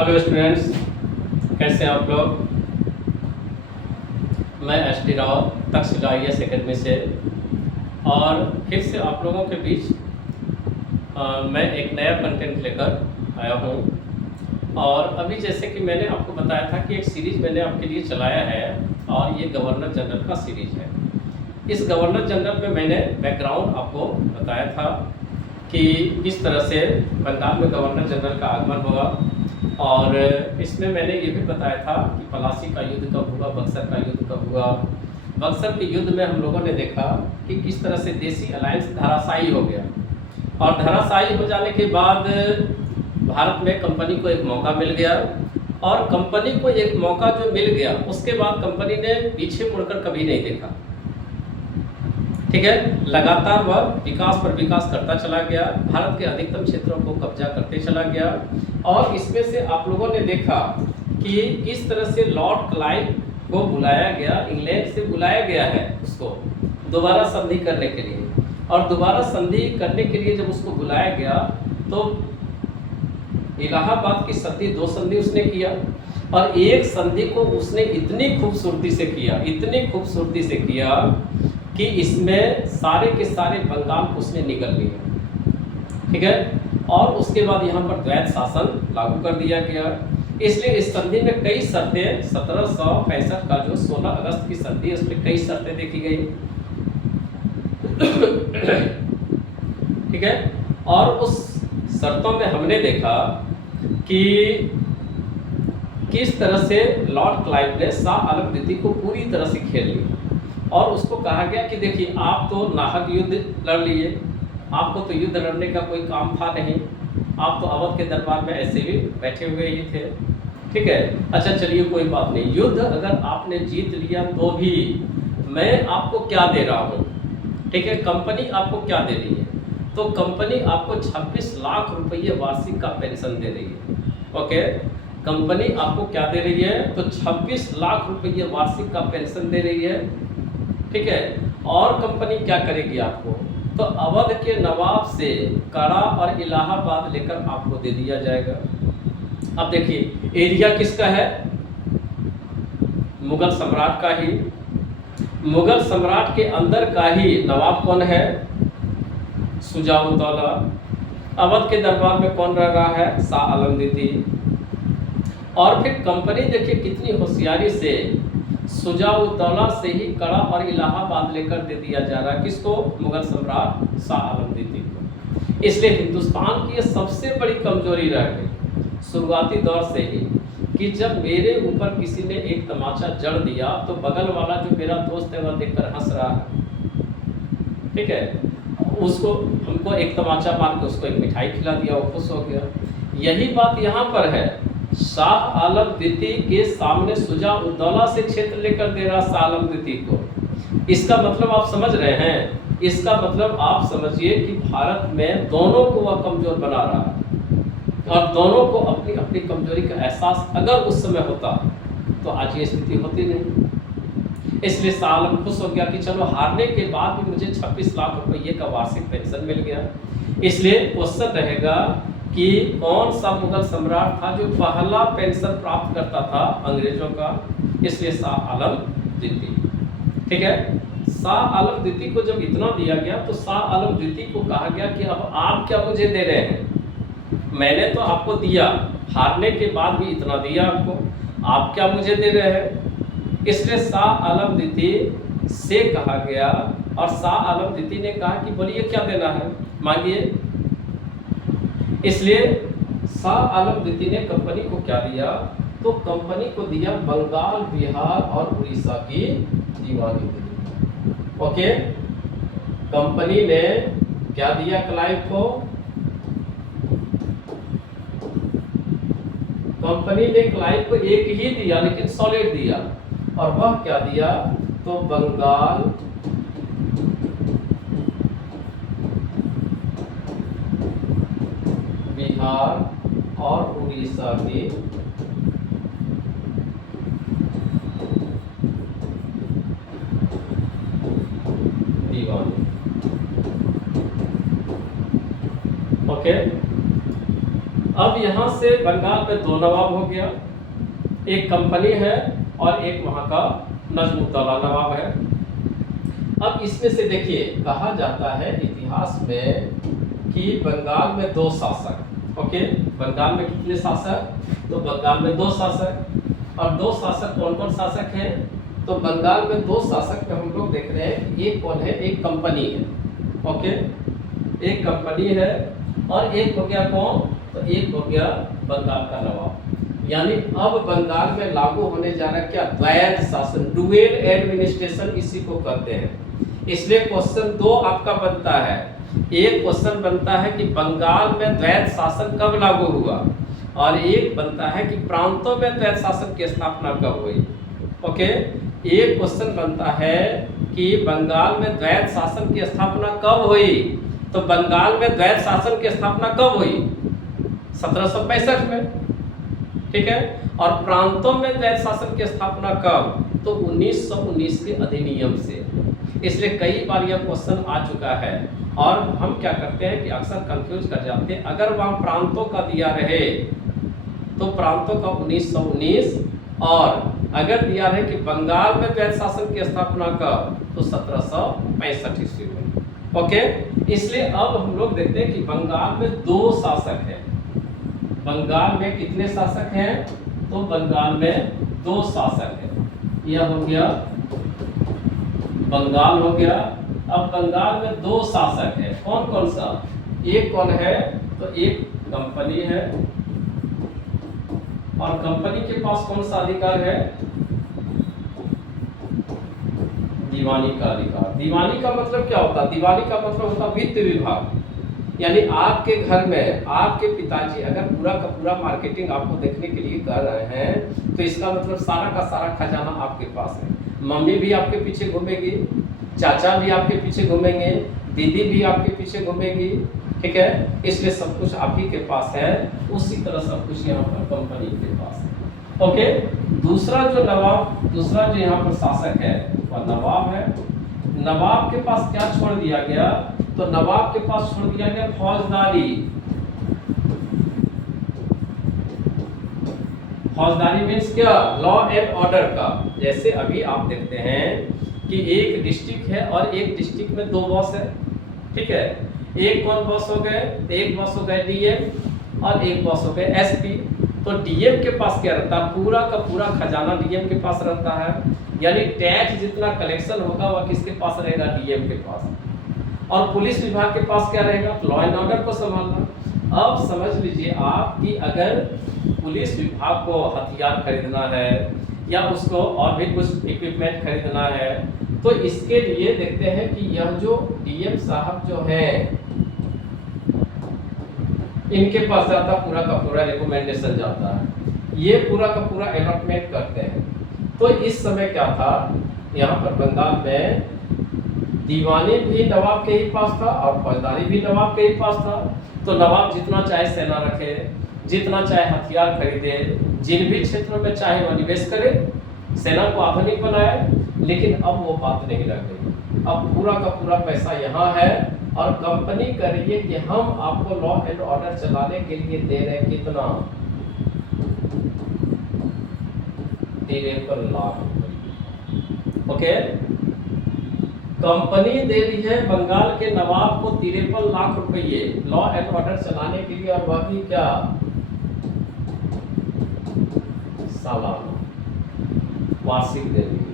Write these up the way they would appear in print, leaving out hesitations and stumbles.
Hello students, कैसे हैं आप लोग। मैं SD. Rao Takshashila IAS academy से और फिर से आप लोगों के बीच मैं एक नया कंटेंट लेकर आया हूँ। और अभी जैसे कि मैंने आपको बताया था कि एक सीरीज़ मैंने आपके लिए चलाया है और ये गवर्नर जनरल का सीरीज़ है। इस गवर्नर जनरल में मैंने बैकग्राउंड आपको बताया था कि किस तरह से बंगाल में गवर्नर जनरल का आगमन हुआ, और इसमें मैंने ये भी बताया था कि पलासी का युद्ध कब हुआ, बक्सर का युद्ध कब हुआ। बक्सर के युद्ध में हम लोगों ने देखा कि किस तरह से देसी अलायंस धराशायी हो गया, और धराशायी हो जाने के बाद भारत में कंपनी को एक मौका मिल गया, और कंपनी को एक मौका जो मिल गया उसके बाद कंपनी ने पीछे मुड़कर कभी नहीं देखा। ठीक है, लगातार वह विकास पर विकास करता चला गया, भारत के अधिकतम क्षेत्रों को कब्जा करते चला गया। और इसमें से आप लोगों ने देखा कि किस तरह से लॉर्ड क्लाइव को बुलाया गया, इंग्लैंड से बुलाया गया है उसको दोबारा संधि करने के लिए। और दोबारा संधि करने के लिए जब उसको बुलाया गया तो इलाहाबाद की संधि, 2 संधि उसने किया, और एक संधि को उसने इतनी खूबसूरती से किया, इतनी खूबसूरती से किया कि इसमें सारे के सारे बंगाल को उसने निगल लिया। ठीक है, और उसके बाद यहाँ पर द्वैत शासन लागू कर दिया गया। इसलिए इस संधि में कई शर्तें, 1765 का जो 16 अगस्त की संधि है उसमें कई शर्तें देखी गई। ठीक है, और उस शर्तों में हमने देखा कि किस तरह से लॉर्ड क्लाइव ने शाह आलम द्वितीय को पूरी तरह से खेल लिया, और उसको कहा गया कि देखिए आप तो नाहक युद्ध लड़ लिए, आपको तो युद्ध लड़ने का कोई काम था नहीं, आप तो अवध के दरबार में ऐसे भी बैठे हुए ही थे। ठीक है, अच्छा चलिए कोई बात नहीं, युद्ध अगर आपने जीत लिया तो भी मैं आपको क्या दे रहा हूँ। ठीक है, कंपनी आपको क्या दे रही है, तो कंपनी आपको 26 लाख रुपये वार्षिक का पेंशन दे रही है। ओके, कंपनी आपको क्या दे रही है, तो 26 लाख रुपये वार्षिक का पेंशन दे रही है। ठीक है, और कंपनी क्या करेगी आपको, तो अवध के नवाब से कड़ा और इलाहाबाद लेकर आपको दे दिया जाएगा। अब देखिए एरिया किसका है, मुगल सम्राट का ही। मुगल सम्राट के अंदर का ही नवाब कौन है, शुजा-उद-दौला। अवध के दरबार में कौन रह रहा है, शाह आलम द्वितीय। और फिर कंपनी देखिए कितनी होशियारी से शुजा-उद-दौला से ही कड़ा और इलाहाबाद लेकर दे दिया जा रहा है, किसको, मुगल सम्राट शाह आलम द्वितीय को। इसलिए हिंदुस्तान की ये सबसे बड़ी कमजोरी रह गई शुरुआती दौर से ही, कि जब मेरे ऊपर किसी ने एक तमाचा जड़ दिया तो बगल वाला जो मेरा दोस्त है वह देखकर हंस रहा है। ठीक है, उसको हमको एक तमाचा मार के उसको एक मिठाई खिला दिया, वो खुश हो गया। यही बात यहाँ पर है, शाह आलम द्वितीय के सामने शुजा-उद-दौला से क्षेत्र लेकर दे रहा शाह आलम द्वितीय को। इसका मतलब आप समझ रहे हैं, इसका मतलब आप समझिए कि भारत में दोनों को वह कमजोर बना रहा है, और दोनों को अपनी अपनी कमजोरी का एहसास अगर उस समय होता तो आज ये स्थिति होती नहीं। इसलिए शाह आलम खुश हो गया कि चलो हारने के बाद भी मुझे 26 लाख रुपये का वार्षिक पेंशन मिल गया। इसलिए क्वेश्चन रहेगा कि कौन सा मुगल सम्राट था जो पहला पेंशन प्राप्त करता था अंग्रेजों का, इसलिए शाह आलम द्वितीय। ठीक है, शाह आलम द्वितीय को जब इतना दिया गया तो शाह आलम द्वितीय को कहा गया कि अब आप क्या मुझे दे रहे हैं, मैंने तो आपको दिया, हारने के बाद भी इतना दिया आपको, आप क्या मुझे दे रहे हैं। इसलिए शाह आलम द्वितीय से कहा गया, और शाह आलम द्वितीय ने कहा कि बोलिए क्या देना है, मांगिए। इसलिए शाह आलम द्वितीय ने कंपनी को क्या दिया, तो कंपनी को दिया बंगाल, बिहार और उड़ीसा की दीवानी दी। ओके, कंपनी ने क्या दिया क्लाइव को, कंपनी ने क्लाइव को एक ही दिया लेकिन सॉलिड दिया, और वह क्या दिया, तो बंगाल, बिहार और उड़ीसा की दीवानी। ओके, अब यहाँ से बंगाल में दो नवाब हो गया, एक कंपनी है और एक वहाँ का नजमुद्दौला नवाब है। अब इसमें से देखिए कहा जाता है इतिहास में कि बंगाल में दो शासक, ओके, बंगाल में कितने शासक, तो बंगाल में दो शासक। और दो शासक कौन कौन शासक हैं, तो बंगाल में दो शासक में हम लोग देख रहे हैं कि एक कौन है, एक कंपनी है, ओके, एक कंपनी है और एक हो गया कौन, तो एक हो गया बंगाल का नवाब। यानी अब बंगाल में लागू होने जा रहा है क्या, द्वैत शासन, डुअल एडमिनिस्ट्रेशन इसी को कहते हैं। इसलिए क्वेश्चन 2 आपका बनता है, एक क्वेश्चन बनता है कि बंगाल में द्वैत शासन कब लागू हुआ, और एक बनता है कि प्रांतों में द्वैत शासन की स्थापना कब हुई, ओके। एक क्वेश्चन बनता है कि बंगाल में द्वैत शासन की स्थापना कब हुई, तो बंगाल में द्वैत शासन की स्थापना कब हुई, 1765 में, ठीक है। और प्रांतों में द्वैत शासन की स्थापना कब, तो 1919 के अधिनियम से। इसलिए कई बार यह क्वेश्चन आ चुका है और हम क्या करते हैं कि अक्सर कंफ्यूज कर जाते हैं। अगर वहाँ प्रांतों का दिया रहे तो प्रांतों का 1919, और अगर दिया रहे कि बंगाल में द्वैत शासन की स्थापना कब, तो 1765 ईस्वी में, ओके। इसलिए अब हम लोग देखते हैं कि बंगाल में दो शासक हैं। बंगाल में कितने शासक हैं, तो बंगाल में दो शासक हैं। यह हो गया बंगाल हो गया। अब बंगाल में दो शासक है, कौन कौन सा, एक कौन है, तो एक कंपनी है, और कंपनी के पास कौन सा अधिकार है, दीवानी का अधिकार। दीवानी का मतलब क्या होता है, दीवानी का मतलब होता है वित्त विभाग। यानी आपके घर में आपके पिताजी अगर पूरा का पूरा मार्केटिंग आपको देखने के लिए कर रहे हैं, तो इसका मतलब सारा का सारा खजाना आपके पास है। मम्मी भी आपके पीछे घूमेगी, चाचा भी आपके पीछे घूमेंगे, दीदी भी आपके पीछे घूमेगी, ठीक है। इसलिए सब कुछ आप ही के पास है, उसी तरह सब कुछ यहाँ पर कंपनी के पास है, ओके। दूसरा जो यहाँ पर शासक है वह नवाब है। नवाब के पास क्या छोड़ दिया गया, तो नवाब के पास छोड़ दिया गया फौजदारी। फौजदारी मीन्स क्या, लॉ एंड ऑर्डर का। जैसे अभी आप देखते हैं कि एक डिस्ट्रिक्ट है और एक डिस्ट्रिक्ट में दो बॉस है, ठीक है। एक कौन बॉस हो गए, एक बॉस हो गए डीएम और एक बॉस हो गए एसपी। तो डीएम के पास क्या रहता है, पूरा का पूरा खजाना डीएम के पास रहता है। यानी टैक्स जितना कलेक्शन होगा वह किसके पास रहेगा, डीएम के पास। और पुलिस विभाग के पास क्या रहेगा, लॉ एंड ऑर्डर को संभालना। अब समझ लीजिए आप कि अगर पुलिस विभाग को हथियार खरीदना है या उसको और भी कुछ इक्विपमेंट खरीदना है, तो इसके लिए देखते हैं कि यह जो डीएम साहब जो हैं इनके पास जाता पूरा का पूरा रिकमेंडेशन जाता है, ये पूरा का पूरा अलॉटमेंट करते हैं। तो इस समय क्या था, यहाँ पर बंगाल में दीवानी भी नवाब के ही पास था और फौजदारी भी नवाब के ही पास था। तो नवाब जितना चाहे सेना रखे, जितना चाहे हथियार खरीदे, जिन भी क्षेत्रों में चाहे वह निवेश करे, सेना को आधुनिक बनाए। लेकिन अब वो बात नहीं रह गई। अब पूरा का पूरा पैसा यहाँ है और कंपनी कर रही है कि हम आपको लॉ एंड ऑर्डर चलाने के लिए दे रहे हैं कितना, 53 लाख रुपए, ओके। कंपनी दे रही है बंगाल के नवाब को 53 लाख रुपए लॉ एंड ऑर्डर चलाने के लिए, और वह भी क्या, सालाना, वार्षिक दे रही है।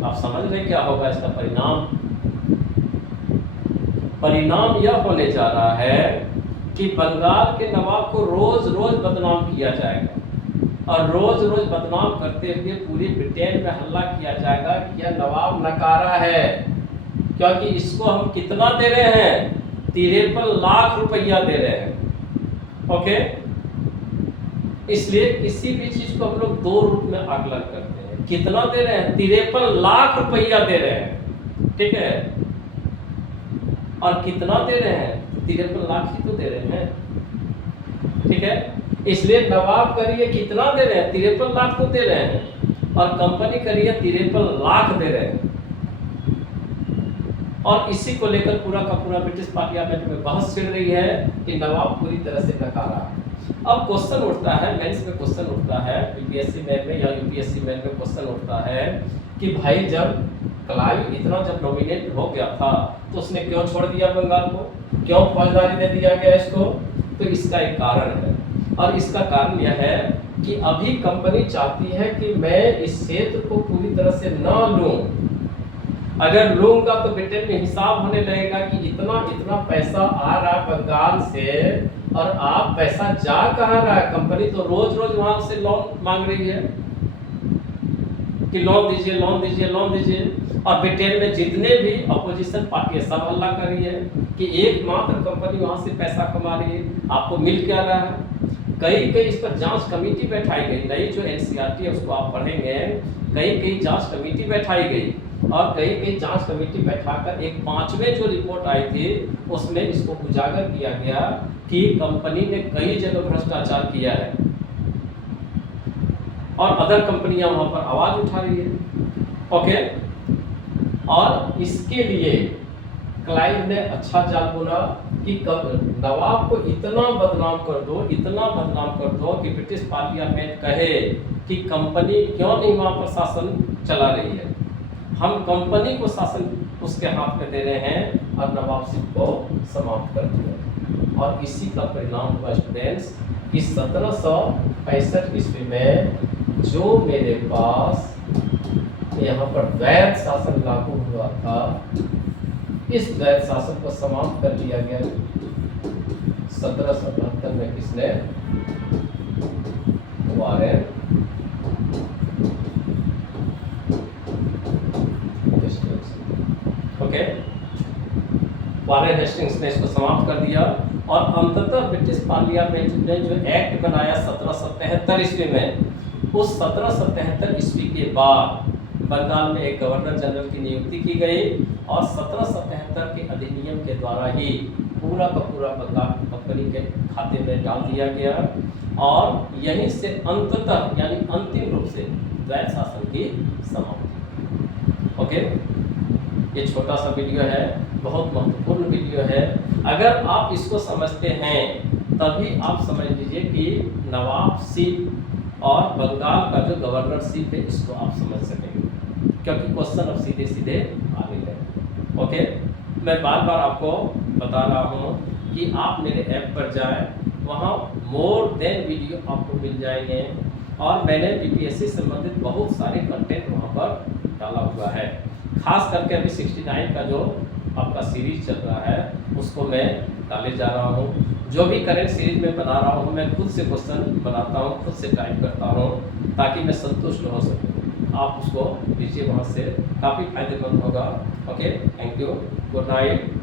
आप समझ रहे क्या होगा इसका परिणाम। परिणाम यह होने जा रहा है कि बंगाल के नवाब को रोज रोज बदनाम किया जाएगा, और रोज रोज बदनाम करते हुए पूरी ब्रिटेन में हल्ला किया जाएगा कि यह नवाब नकारा है, क्योंकि इसको हम कितना दे रहे हैं, 53 लाख रुपया दे रहे हैं, ओके। इसलिए किसी भी चीज को हम लोग दो रूप में आकलन करते हैं। कितना दे रहे हैं, 53 लाख रुपया दे रहे हैं, ठीक है। और कितना दे रहे हैं, 53 लाख ही तो दे रहे हैं, ठीक है। इसलिए नवाब करिए कितना दे रहे हैं, 53 लाख तो दे रहे हैं, और कंपनी करिए 53 लाख दे रहे हैं। और इसी को लेकर पूरा का पूरा ब्रिटिश पार्लियामेंट में बहस छिड़ रही है कि नवाब पूरी तरह से नकारा है। अब क्वेश्चन उठता है, मेंस में क्वेश्चन उठता है, बीपीएससी मेन में या यूपीएससी मेन में क्वेश्चन उठता है कि भाई जब क्लाइव इतना जब नॉमिनेट हो गया था तो उसने क्यों छोड़ दिया बंगाल को, क्यों फौजदारी दे दिया गया इसको? तो इसका एक कारण है, और इसका कारण यह है कि अभी कंपनी चाहती है कि मैं इस क्षेत्र को पूरी तरह से न लूं। अगर लूंगा तो ब्रिटेन में हिसाब होने लगेगा कि इतना इतना पैसा आ रहा है बंगाल से और आप पैसा जा कहाँ रहा है? कंपनी तो रोज रोज वहां से लोन मांग रही है कि लोन दीजिए, लोन दीजिए, लोन दीजिए। और ब्रिटेन में जितने भी अपोजिशन पार्टी सब हल्ला कर रही है कि एकमात्र कंपनी वहां से पैसा कमा रही है, आपको मिल क्या रहा है? कई कई इस पर जांच कमेटी बैठाई गई, नई जो एनसीईआरटी है उसको आप पढ़ेंगे, कई कई जांच कमेटी बैठाई गई और कई कई जांच कमेटी बैठाकर एक 5वें जो रिपोर्ट आई थी उसमें इसको उजागर किया गया कि कंपनी ने कई जगह भ्रष्टाचार किया है और अदर कंपनियां वहां पर आवाज उठा रही है। ओके, और इसके लिए क्लाइव ने अच्छा जाल बुना कि नवाब को इतना बदनाम कर दो, इतना बदनाम कर दो कि ब्रिटिश पार्लियामेंट कहे कि कंपनी क्यों नहीं वहां पर शासन चला रही है, हम कंपनी को शासन उसके हाथ में दे रहे हैं और नवाबशिप को समाप्त कर दिया। और इसी का परिणाम हुआ स्टूडेंट्स कि 1765 ईस्वी में जो मेरे पास यहाँ पर वैध शासन लागू हुआ था, इस वैध शासन को समाप्त कर दिया गया 1772 में। किसने? Warren Hastings. Okay, Warren Hastings ने इसको समाप्त कर दिया और अंततः ब्रिटिश पार्लियामेंट ने जो एक्ट बनाया 1777 ईस्वी में, उस 1777 ईस्वी के बाद बंगाल में एक गवर्नर जनरल की नियुक्ति की गई और 1777 के अधिनियम के द्वारा ही पूरा का पूरा बंगाल कंपनी के खाते में डाल दिया गया और यहीं से अंततः यानी अंतिम रूप से वैध शासन की समाप्ति। ओके, ये छोटा सा वीडियो है, बहुत महत्वपूर्ण वीडियो है। अगर आप इसको समझते हैं तभी आप समझ लीजिए कि नवाबशिप और बंगाल का जो गवर्नरशिप है इसको आप समझ सकेंगे, क्योंकि क्वेश्चन अब सीधे सीधे आने लगे। ओके, मैं बार बार आपको बता रहा हूँ कि आप मेरे ऐप पर जाएं, वहाँ मोर देन वीडियो आपको मिल जाएंगे और मैंने बीपीएससी संबंधित बहुत सारे कंटेंट वहाँ पर डाला हुआ है। खास करके अभी 69 का जो आपका सीरीज चल रहा है उसको मैं डाले जा रहा हूँ। जो भी करेंट सीरीज में बना रहा हूँ मैं खुद से क्वेश्चन बनाता हूँ, खुद से टाइप करता हूँ ताकि मैं संतुष्ट हो सकूँ। आप उसको लीजिए, वहाँ से काफ़ी फायदेमंद होगा। Okay, thank you, good night.